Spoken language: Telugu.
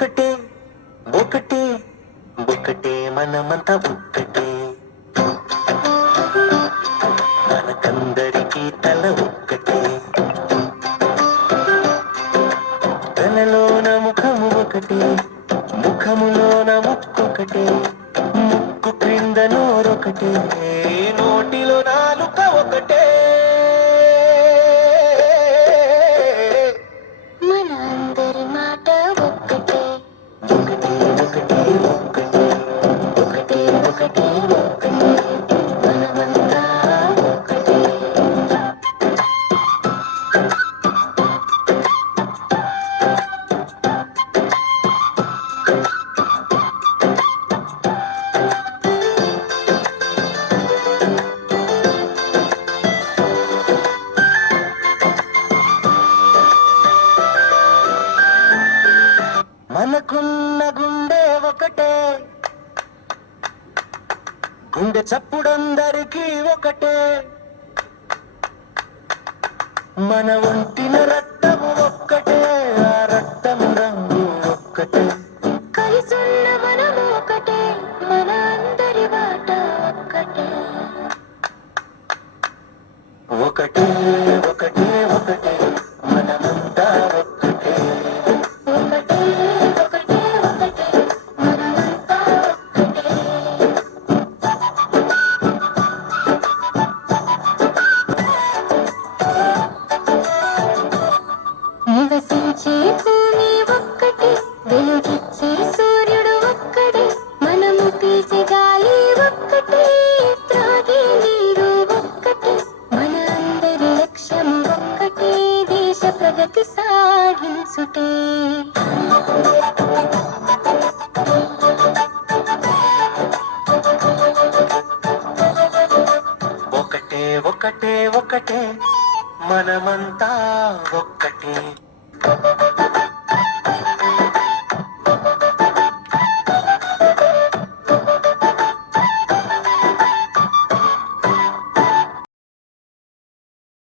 ఒకటే ఒకటే ఒకటే మనమంతా ఒక్కటే మనకందరికీ తల ఒక్కటే తలలోన ముఖము ఒకటే ముఖములోన ముక్కొకటే ముక్కు క్రింద నోరొకటే నోటిలో నాలుక ఒకటే. మనకున్న గుండె ఒకటే. గుండె చప్పుడందరికీ ఒకటే. మన ఒంటిన రక్తము ఒక్కటే ఆ రక్తం రంగు ఒక్కటే. కలిసున్న మనము ఒకటే. దేశ సాగించుటే. ఒకటే ఒకటే ఒకటే మనమంతా ఒక్కటే.